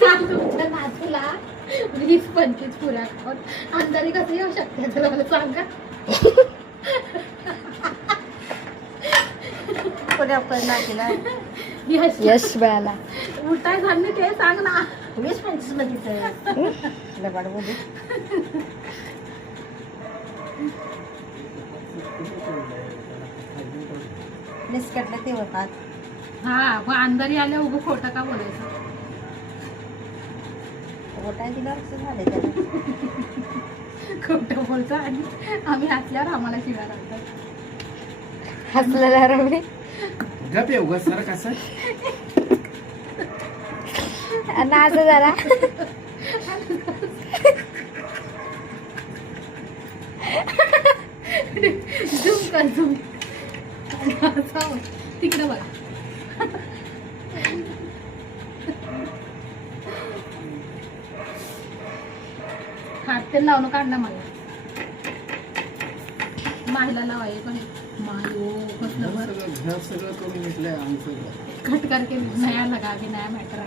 तुमच्या नातूला 20-25 पुऱ्या खाऊन अंधारी कसं येऊ शकते तर मला सांगा. यश बयाला उठाय झाली ते सांग ना. 20-25 मध्ये निसकटलं ते होतात. हा मग अंधारी आल्या उभं खोटं का बोलायचं. ओटाय दिल्यावर कसं झालं त्याला. खोटं बोलतो आणि आम्ही हसल्यावर आम्हाला शिव्या लागतात. हसलेला रवी गप येऊ ग सर कसं नाच जरा. झूम कर झूम. तिकडे बघा. हात ते लावून काढला मला. मायला लावाय पण मायो कसलं सगळं घर सगळं करून घेतलंय आमचं. खटकार केली नाही आला का नाही मॅटर.